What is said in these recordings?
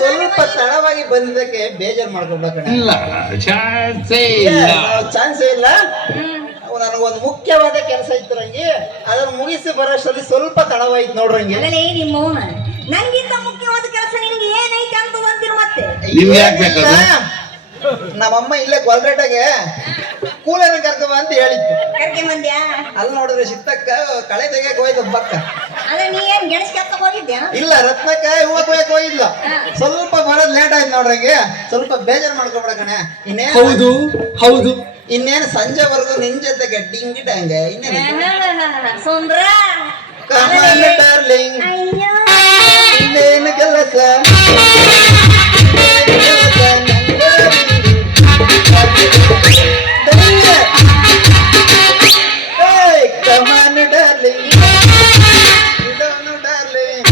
ಸ್ವಲ್ಪ ತಡವಾಗಿ ಬಂದಿದ್ದಕ್ಕೆ ಬೇಜಾರು ಮಾಡ್ಕೊಬೇಕಣ್ಣ. ಇಲ್ಲ ಚಾನ್ಸೇ ಇಲ್ಲ. ಚಾನ್ಸೇ ಇಲ್ಲ. ನನಗೊಂದು ಮುಖ್ಯವಾದ ಕೆಲಸ ಇತ್ತು ರಂಗಿ, ಅದನ್ನ ಮುಗಿಸಿ ಬರೋಷ್ಟರಲ್ಲಿ ಸ್ವಲ್ಪ ತಡವಾಯ್ತು ನೋಡ್ರಂಗಿ. ನಿಮ್ಮವನ ನಂಗಿಂತ ಮುಖ್ಯವಾದ ಕೆಲಸ ನಿನಗೆ ಏನೈತೆ ಅಂತ ಅಂತೀರ ಮತ್ತೆ. ನಿಮ್ಗೆ ಯಾಕೆ ಬೇಕದು? ನಮ್ಮಮ್ಮ ಇಲ್ಲೇ ಗೊಲ್ಗಟ್ಟೆಗೆ ಕೂಲರ್ ಕರ್ಕೊ ಅಂತ ಹೇಳಿತ್ತು. ಕರ್ಕೆ ಮಂದ್ಯಾ? ಅಲ್ಲಿ ನೋಡಿದ್ರೆ ಸಿತ್ತಕ್ಕ ಕಳೆ ತೆಗಿಯಕ್ ಹೋಯ್ತು ಬಕ್ಕ. ಅದೇ ನೀ ಏನ್ ಗೆಣಸ್ ಕೆತ್ತಕ್ ಹೋಗಿದ್ಯಾ? ಇಲ್ಲ, ರತ್ನಕ್ಕ ಹೂವ ಕೊಯ್ಯಕ್ ಹೋಗಿಲ್ಲ. ಸ್ವಲ್ಪ ಬರೋದ್ ಲೇಟ್ ಆಯ್ತು ನೋಡ್ರಂಗೆ, ಸ್ವಲ್ಪ ಬೇಜಾರ್ ಮಾಡ್ಕೊಬೇಡ ಕಣೆ. ಇನ್ನೇನು ಹೌದು ಹೌದು, ಇನ್ನೇನು ಸಂಜೆವರೆಗೂ ನಿನ್ ಜೊತೆಗೆ ಡಿಂಗಿ ಡಂಗ. ಸುಂದ್ರ ಡಾರ್ಲಿಂಗ್, ಅಯ್ಯೋ ಇನ್ನೇನು ಕೆಲಸ ಕಮಾನ್ ಡಾರ್ಲಿಂಗ್, ಡಾರ್ಲಿಂಗ್,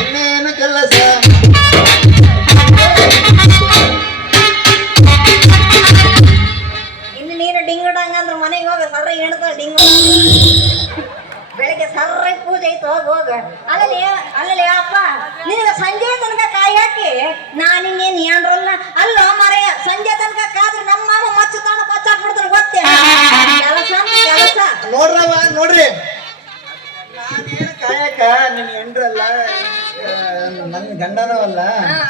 ಇನ್ನೇನು ಕೆಲಸ. ಇನ್ನು ನೀನು ಡಿಂಗು ಡಂಗ ಅಂದ್ರೆ ಮನೆಗೆ ಹೋಗ ಸರ್ರ ಹೇಳ್ತಾಳ ಡಿಂಗು. ಬೆಳಗ್ಗೆ ಸರ್ರ ಪೂಜೆ ಐತೆ ಹೋಗ ಹೋಗ. ಅಲ್ಲಲ್ಲಿ ಅಪ್ಪ ನಿನಗೆ ಸಂಜೆ ತನಕ ಕಾಯಿ ಹಾಕಿ ನಾನಿನ್ನೇನು ಏನ್ರಲ್ಲ ಅಲ್ಲೋ ಮರೆಯ. ಸಂಜೆ ತನಕ ಕಾದ್ರೆ ನಮ್ಮ ಮಾಮ ಮಚ್ಚ ತಾಣ ಕೊಚ್ಚಾಕ್ಬಿಡ್ತಾರೆ ಗೊತ್ತೇ. ಕೆಲಸ ಕೆಲಸ ನೋಡ್ರವ ನೋಡ್ರಿ, ನಾನೇನು ಕಾಯಕ ನಿನ್ ಹೆಂಡ್ರಲ್ಲ, ನನ್ ಗಂಡನವಲ್ಲ.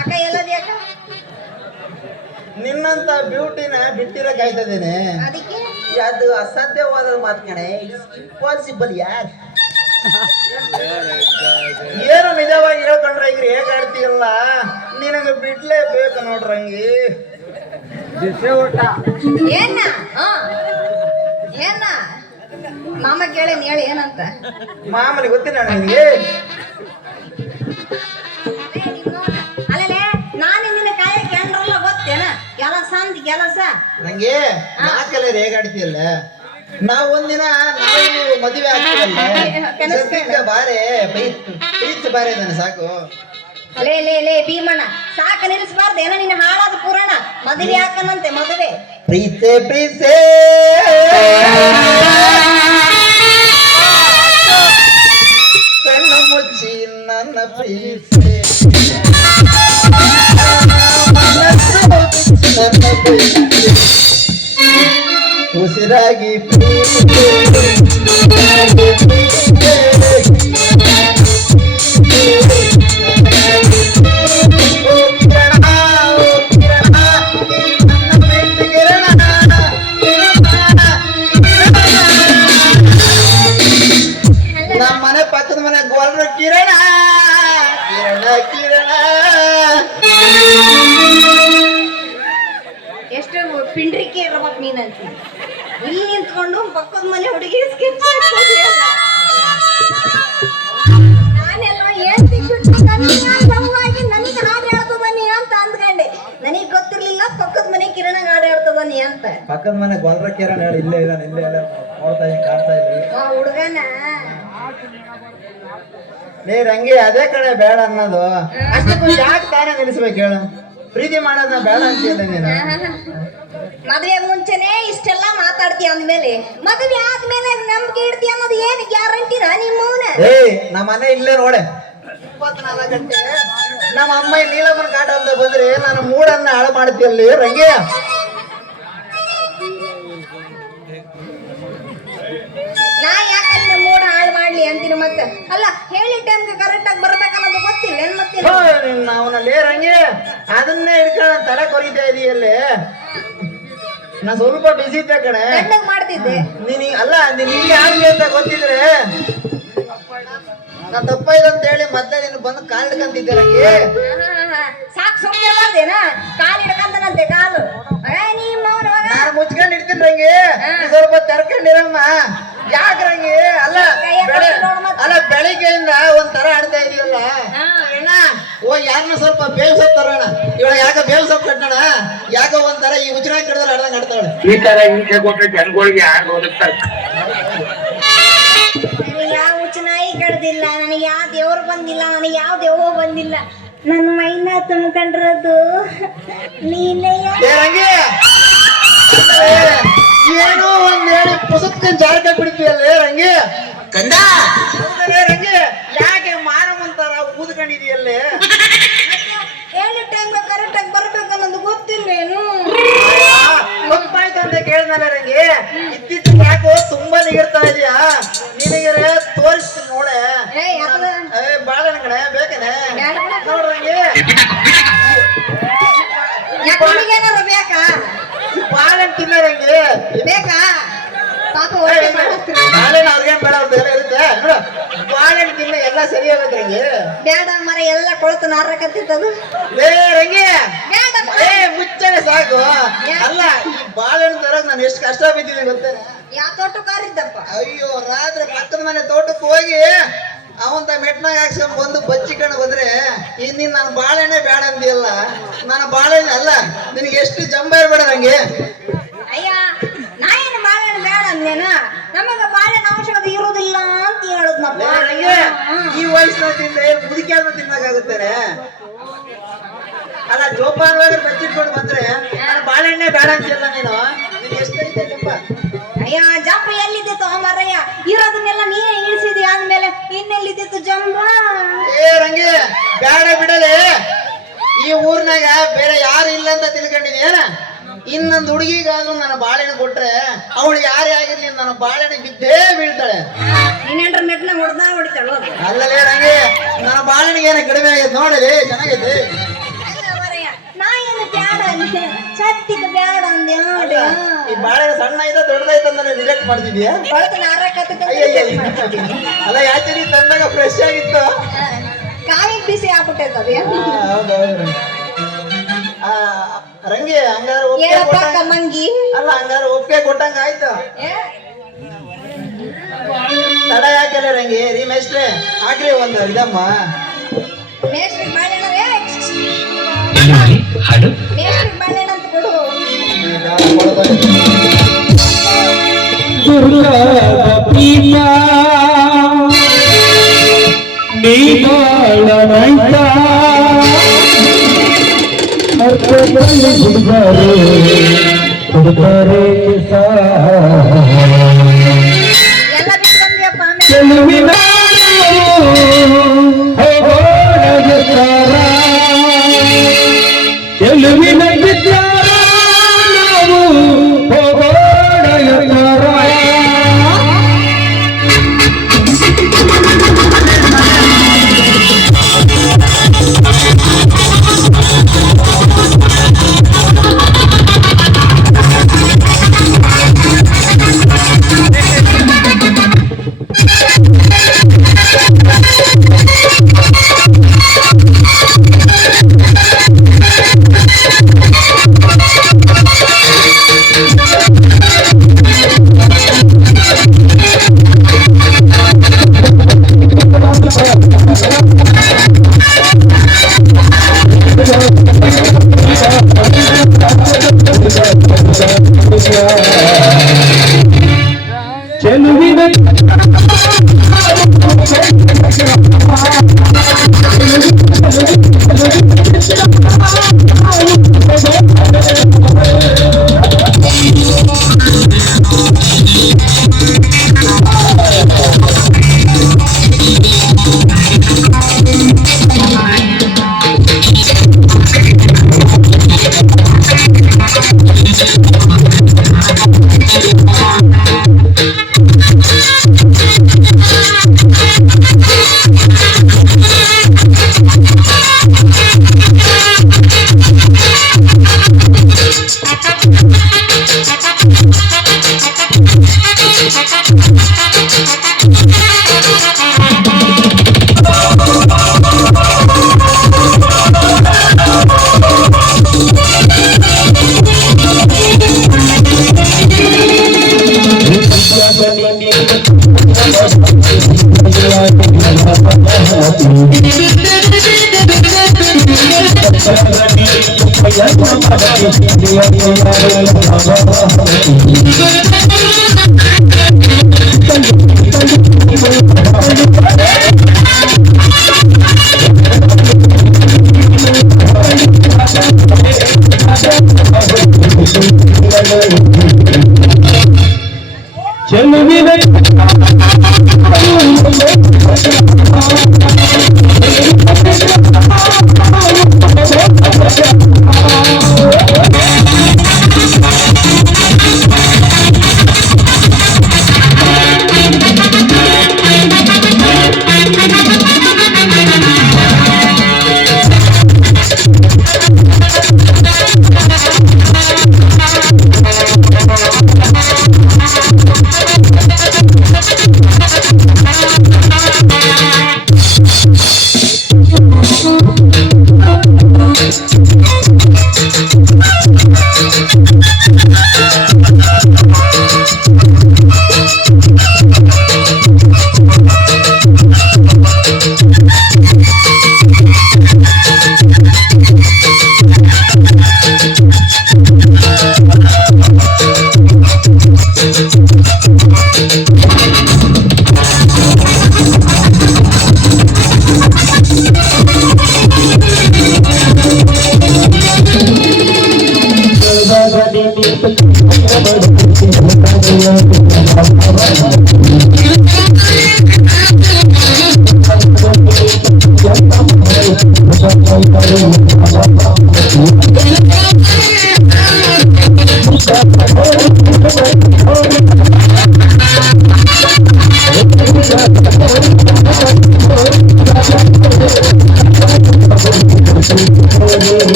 ಅಕ್ಕ ಎಲ್ಲದಿ ಅಕ್ಕ? ನಿನ್ನಂತ ಬ್ಯೂಟಿನ ಬಿಟ್ಟಿರ ಕಾಯ್ತಿದ್ದೇನೆ. ಅದಕ್ಕೆ ಅದು ಅಸಾಧ್ಯವಾದ ಮಾತು ಕಣೆ. ಇಂಪಾಸಿಬಲ್ ಯಾರ್. ಏನು ನಿಜವಾಗಿ ಹೇಳ್ಕೊಂಡ್ರೆ ಈಗ ಹೇಗಾಡ್ತೀಯಲ್ಲ, ನಿನಗೆ ಬಿಡ್ಲೇ ಬೇಕು ನೋಡ್ರಂಗಿ. ಏನ ಏನ ಮಾಮ ಕೇಳೇನ್ ಹೇಳಿ ಏನಂತ? ಮಾಮೂಲಿ ಗೊತ್ತಿಲ್ಲ ನನಗೆ. ಅಲ್ಲೇ ನಾನು ನಿನ್ನ ಕಾಯ ಕೇಂದ್ರಲ್ಲ ಗೊತ್ತೇನ? ಕೆಲಸ ಅಂತ ಕೆಲಸ. ನಂಗೆ ನಾಲ್ಕಲ್ಲ ಹೇಗಾಡ್ತೀಯಲ್ಲ. ನಾವ್ ಒಂದಿನ ನಾವು ಮದುವೆ ಆಗ್ತೀವಲ್ಲ, ಬಾರೆ ಪ್ರೀತಿ ಬಾರೆ ಇದ್ದಾನೆ ಸಾಕು. ಲೇ ಲೇ ಲೇ ಭೀಮಣ್ಣ, ಸಾಕು ನಿಲ್ಲಿಸಬಾರ್ದು ಏನೋ ನಿನ್ನ ಹಾಳಾದ ಪುರಾಣ. ಮದುವೆ ಹಾಕನಂತೆ ಮದುವೆ. ಪ್ರೀತೆ ಪ್ರೀತೆ ಕಣ್ಣು ಮುಚ್ಚಿ ನನ್ನ ಪ್ರೀತೆ, ಮನಸ್ಸು ಮುಚ್ಚಿ ನನ್ನ ಪ್ರೀತೆ, ಉಸಿರಾಗಿ ಪ್ರೀತೆ ನಮ್ಮ ಮನೆ ಪಕ್ಕದ ಮನೆ ಗೋಲ್ರ ಕಿರಣ ಕಿರಣ ಕಿರಣ. ಎಷ್ಟು ಪಿಂಡ್ರಿಕೆ ಇರ್ಬೇಕು ನೀನಂತ. ಇಲ್ಲಿ ನಿಂತ್ಕೊಂಡು ಪಕ್ಕದ ಮನೆ ಹುಡುಗಿ ಸ್ಕೆಚ್ ನಾನೆಲ್ಲ ಹೇಳ್ತಿ ಶುದ್ಧವಾಗಿ ನನಗೆ ಹಾಡು ಹೇಳ್ತದ ನೀ ಅಂತ ಅಂದ್ಕೊಂಡೆ. ನನಗೆ ಗೊತ್ತಿರ್ಲಿಲ್ಲ ಪಕ್ಕದ ಮನೆ ಕಿರಣ ಹಾಡು ಹೇಳ್ತದ ನೀ ಅಂತ. ಪಕ್ಕದ ಮನೆ ಗೋಲ್ರ ಕಿರಣ ಹೇಳಿ ಇಲ್ಲೇ ಇದ್ದಾನೆ, ಇಲ್ಲೇ ಎಲ್ಲ ನೋಡ್ತಾ ಇದ್ದೀನಿ, ಕಾಣ್ತಾ ಇದ್ದೀನಿ. ಆ ಹುಡುಗನ ನೀ ರಂಗಿ ಅದೇ ಕಡೆ ಬೇಡ ಅನ್ನೋದು. ಅಷ್ಟಕ್ಕೂ ಯಾಕೆ ತಾನೇ ನಿಲ್ಲಿಸ್ಬೇಕು ಹೇಳು? ಪ್ರೀತಿ ಮಾಡೋದನ್ನ ಬೇಡ ಅಂತೀಯಲ್ಲ ನೀನು. ಮದುವೆ ಮುಂಚೆನೆ ಇಷ್ಟೆಲ್ಲ ಮಾತಾಡ್ತೀಯ ಅಂದ್ಮೇಲೆ ಮದುವೆ ಆದ್ಮೇಲೆ ನಂಬಿಕೆ ಇಡ್ತೀಯ ಅನ್ನೋದು ಏನು ಗ್ಯಾರಂಟಿನ ನಿಮ್ಮವನ? ನಮ್ಮ ಮನೆ ಇಲ್ಲೇ ನೋಡೆ 24 ಗಂಟೆ. ನಮ್ಮ ಅಮ್ಮ ನೀಲಮ್ಮನ ಕಾಟ ಅಂತ ಬಂದ್ರೆ ನಾನು ಮೂಡನ್ನ ಹಾಳು ಮಾಡ್ತೀಯಲ್ಲಿ ರಂಗಿ. ನಾ ಯಾಕಂದ್ರೆ ಮೂಡ ಹಾಳು ಮಾಡ್ಲಿ ಅಂತೀನಿ ಮತ್ತೆ. ಅಲ್ಲ ಹೇಳಿ ಟೈಮ್ಗೆ ಕರೆಕ್ಟ್ ಆಗಿ ಬರ್ಬೇಕನ್ನೋದು ಗೊತ್ತಿಲ್ಲ ಏನ್ ಮತ್ತಿಲ್ಲ. ಅವನಲ್ಲಿ ರಂಗಿ ಅದನ್ನೇ ಹಿಡ್ಕೊಂಡು ತಲೆ ಕೊರಿತಾ ಇದೆಯಲ್ಲಿ. ನಾ ಸ್ವಲ್ಪ ಬಿಸಿ ಇದ್ದೆ ಕಣೆ. ಮಾಡ್ತಿದ್ದೆ ನೀನ್ ಅಲ್ಲ ನೀನ್ ಹಿಂಗೆ ಆಗ್ಲಿ ಅಂತ ಗೊತ್ತಿದ್ರೆ ನಾ ತಪ್ಪಾಯ್ತು ಅಂತ ಹೇಳಿ ಮೊದ್ಲೇ ನೀನು ಬಂದು ಕಾಲ್ ಹಿಡ್ಕಂತಿದ್ದೆ ರಂಗಿ. ಸಾಕು ಸುಮ್ಮನೆ ಕಾಲು ಹಿಡ್ಕಂತಾನಂತೆ ಕಾಲು. ನಾನು ಮುಚ್ಕೊಂಡು ಇಡ್ತೀನಿ ರಂಗಿ, ಸ್ವಲ್ಪ ತೆರ್ಕೊಂಡಿರಮ್ಮ. ಯಾಕ್ರಂಗಿ ಅಲ್ಲ ಅಲ್ಲ ಬೆಳಿಗ್ಗೆಯಿಂದ ಒಂಥರ ಆಡ್ತಾ ಇದೀಯಲ್ಲ ಓ ಯಾರನ್ನ ಸ್ವಲ್ಪ ಬೇಲ್ ಸೊಪ್ಪು ತರೋಣ. ಇವಾಗ ಯಾಕ ಬೇಲ್ ಸೊಪ್ಪು ಕಟ್ಟೋಣ, ಯಾಕೋ ಒಂಥರ ಈ ಉಜ್ಜನ ಕಡ್ದಲ್ಲಿ ಆಡ್ದಂಗೆ ಆಡ್ತಾಳೆ. ಈ ತರ ಹಿಂಸೆ ಕೊಟ್ಟರೆ ಜನಗಳಿಗೆ ಯಾರು ಓದಿಸ್ತಾರೆ? ನನಗೆ ಯಾವ ಉಚ್ಚನಾಯಿ ಕಡ್ದಿಲ್ಲ, ನನಗೆ ಯಾವ ದೇವ್ರು ಬಂದಿಲ್ಲ, ನನಗೆ ಯಾವ ದೇವ ಬಂದಿಲ್ಲ. ನನ್ನ ಮೈನ ತುಂಬ್ಕೊಂಡ್ರದು ನೀನೇ. ಏನೋ ಒಂದ್ ಹೇಳಿ ಪುಸ್ತಕ ಜಾರಕ ಬಿಡ್ತೀಯಲ್ಲ ರಂಗಿ. ಕಂದ ರಂಗಿ ಯಾಕೆ ಮಾರಮ್ಮಂತಾರ ಊದ್ಕೊಂಡಿದೆಯಲ್ಲೇ ಏನು ಟೈಮ್ ಕರೆಕ್ಟ್ ಆಗಿ ಬರ್ಬೇಕು ಅನ್ನೋದು ಗೊತ್ತಿಲ್ಲ ಏನು ಗೊತ್ತಾಯ್ತು ಅಂತ ಕೇಳ್ದಲ್ಲ ನಂಗೆ ಇತ್ತೀಚೆಗೆ ಯಾಕೋ ತುಂಬಾ ನಿಗಿರ್ತಾ ಇದೆಯಾ ನಿನಗೆ ತೋರಿಸ್ತೀನಿ ನೋಡೆ ಬಾಳ ಕಡೆ ಬೇಕನೆ ನೋಡ್ರಂಗೆ ಏನಾದ್ರು ಬೇಕಾ ಬಾಳೆಹಣ್ಣು ತಿನ್ನೋದಂಗೆ ಬೇಕಾ ಪಾಪ ಬಾಳೆಹಣ್ಣು ಅವ್ರಿಗೇನ್ ಬೇಡ ಅವ್ರದ್ದು ಎಲ್ಲ ಇರುತ್ತೆ ನೋಡು ಬಾಳೆಹಣ್ಣು ತಿನ್ನ ಎಲ್ಲ ಸರಿ ಹೋಗುತ್ತೆ ರಂಗಿ ಬೇಡ ಮರ ಎಲ್ಲ ಕೊಳತು ನಾರಕತ್ತಿತ್ತದು ಲೇ ರಂಗಿ ಬೇಡ ಏ ಮುಚ್ಚನೆ ಸಾಕು ಅಲ್ಲ ಈ ಬಾಳೆಹಣ್ಣು ತರಕ್ ನಾನು ಎಷ್ಟು ಕಷ್ಟ ಬಿದ್ದಿದ್ದೀನಿ ಗೊತ್ತೇನೆ ಯಾವ ತೋಟಕ್ಕಾರಿದ್ದಪ್ಪ ಅಯ್ಯೋ ರಾತ್ರಿ ಪಕ್ಕದ ಮನೆ ತೋಟಕ್ಕೆ ಹೋಗಿ ಅವಂತ ಮೆಟ್ನಾಗ ಹಾಕ್ಸ್ಕೊಂಡ್ ಬಂದು ಬಚ್ಚಿಕೊಂಡು ಬಂದ್ರೆ ಇನ್ನಿನ್ ನಾನು ಬಾಳೆಹಣ್ಣೆ ಬೇಡ ಅಂದಿಯಲ್ಲ ನಾನು ಬಾಳೆಹಣ್ಣೆ ಅಲ್ಲ ನಿನಗೆ ಎಷ್ಟು ಜಂಬ ಇರ್ಬೇಡ ನಂಗೆ ಅಯ್ಯ ನಾ ಏನು ಬಾಳೆಹಣ್ಣು ಬೇಡ ಅಂದೇನ ನಮಗ ಬಾಳೆಹಣ್ಣು ಅವಶ್ಯಕತೆ ಇರೋದಿಲ್ಲ ಅಂತ ಹೇಳುದ್ನಪ್ಪ ನಂಗೆ ಈ ವಯಸ್ಸಿನ ತಿಂದ ಮುದುಕಿಯಾದ್ರೂ ತಿನ್ನಕ್ಕಾಗುತ್ತೇನೆ ಅಲ್ಲ ಜೋಪಾನವಾಗಿ ಬಚ್ಚಿಟ್ಕೊಂಡು ಬಂದ್ರೆ ನಾನು ಬಾಳೆಹಣ್ಣೆ ಬೇಡ ಅಂತಿಲ್ಲ ನೀನು ನಿನ್ಗೆ ಎಷ್ಟೈತೆ ಜಂಬ ಅಯ್ಯ ಜಂಬ ಎಲ್ಲಿದ್ದಿತ್ತು ಮರಯ್ಯ ಇರೋದನ್ನೆಲ್ಲ ನೀನೇ ಇಳಿಸಿದಿ ಆದ್ಮೇಲೆ ಇನ್ನೆಲ್ಲಿದ್ದಿತ್ತು ಜಂಬ ಏ ರಂಗಿ ಬೇಡ ಬಿಡಲೆ ಈ ಊರ್ನಾಗ ಬೇರೆ ಯಾರು ಇಲ್ಲ ಅಂತ ತಿಳ್ಕೊಂಡಿದ್ಯೇನ ಇನ್ನೊಂದು ಹುಡುಗಿಗಾದ್ರೂ ನನ್ನ ಬಾಳೆಹಣ್ಣು ಕೊಟ್ರೆ ಅವಳು ಯಾರೇ ಆಗಿರ್ಲಿ ನನ್ನ ಬಾಳೆಹಣ್ಣು ಬಿದ್ದೇ ಬೀಳ್ತಾಳೆ ನೀನೇನ್ರ ಮೆಟ್ನಾಗ ಹೊಡಿತಾಳ ಅಲ್ಲಲೇ ರಂಗಿ ನನ್ನ ಬಾಳೆಹಣ್ಣಿಗೆ ಏನೋ ಕಡಿಮೆ ಆಗೈತೆ ನೋಡಲಿ ಚೆನ್ನಾಗೈತೆ ನಾ ಏನು ಬ್ಯಾಡ ಅಂದೆ ಸತ್ತಿಗೆ ಬ್ಯಾಡ ಅಂದೆ ನೋಡಿ ಈ ಬಾಳೆಹಣ್ಣು ಸಣ್ಣ ಐತ ದೊಡ್ಡದೈತ ಅಂತ ರಿಜೆಕ್ಟ್ ಮಾಡ್ತಿದ್ಯಾ ಕೊಳತು ನಾರಕತ್ತಿತ್ತು ಅಲ್ಲ ಯಾಕೆ ನೀ ತಂದಾಗ ಫ್ರೆಶ್ ಆಗಿತ್ತು ಕಾಯಿ ಬಿಸಿ ಆಗ್ಬಿಟ್ಟೈತೆ ಅದೇ ಹೌದೌದು ರಂಗಿ ಹಂಗಾರೆ ಏನಪ್ಪ ಒಪ್ಪಿಗೆ ಮಂಗಿ ಅಲ್ಲ ಹಂಗಾರೆ ಒಪ್ಪಿಗೆ ಕೊಟ್ಟಂಗ ಆಯ್ತು ತಡ ಯಾಕೆಲ್ಲ ರಂಗಿ ರೀ ಮೇಸ್ಟ್ರೆ ಹಾಕ್ರಿ ಒಂದು ಇದಮ್ಮ ಮೇಸ್ಟ್ರಿಗೆ ಬಾಳೆಹಣ್ಣು ಹಾಡು ಮೇಸ್ಟ್ರಿಗೆ ಬಾಳೆಹಣ್ಣು ಅಂತ ಕೊಡು ದುರ್ಗಾಪೀಠ ನೀನಾಳನಂತ ಅರ್ಥದಲ್ಲಿ ಹುಡುಗರೆ ಎಲ್ಲ ಬಿಟ್ಕೊಂಡ್ಯಪ್ಪ ಆಮೇಲೆ ಚೆಲುವಿನ ಚೆಲುವಿನ ಗಿದ್ದಾರ ನಾವು ಹೋಗೋಣ ಚೆಲುವಿನ ಚೆಲುವಿನ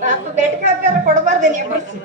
ಪಾಪ ಬೆಟ್ಕ ಹಾಕ್ಯಾರ ಕೊಡಬಾರ್ದೇನಿ ಎಬ್ಬರ್ಸಿ